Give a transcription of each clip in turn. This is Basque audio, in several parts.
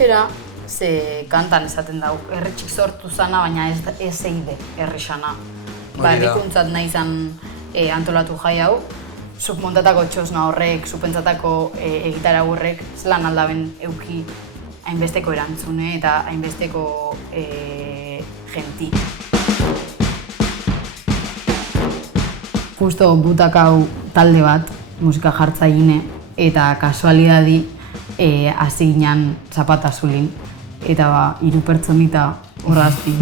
errixera, ze kantan esaten dau, herritxik sortu zana, baina ez eide herrixana. Herrikuntzat nahi izan antolatu jai hau, zuk montatako txosna horrek, zuk pentsatako egitara horrek, zelan aldaben euki hainbesteko erantzune eta hainbesteko genti. Justo butakau talde bat, musika jartzaile eta kasualidadi hasi ginen zapata zulin. Eta 3 pertsonita horrazti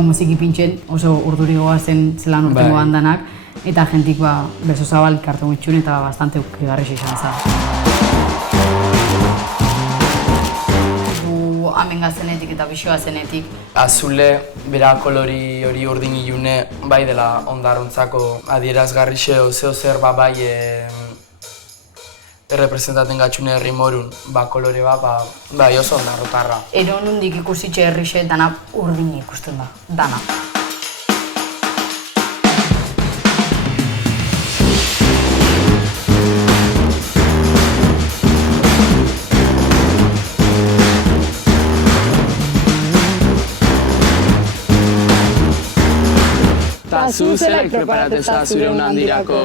musiki pintxen, oso urduri goazen zelan urtengo handanak. Eta jentik beso zabalik hartu gutxun eta bastante ukrigarrez izan zen. Gu hamen gazenetik eta bisoa zenetik. Azule, bera kolori hori urdin ilune, bai dela ondarontzako adierazgarrixeo zeo zer bai errepresentaten gatxune herri morun, kolore bai oso ondarrotarra. Ero nundik ikusitxe herrixe dana urdin ikusten da, dana. Ta zu zelek preparateza zure unandirako?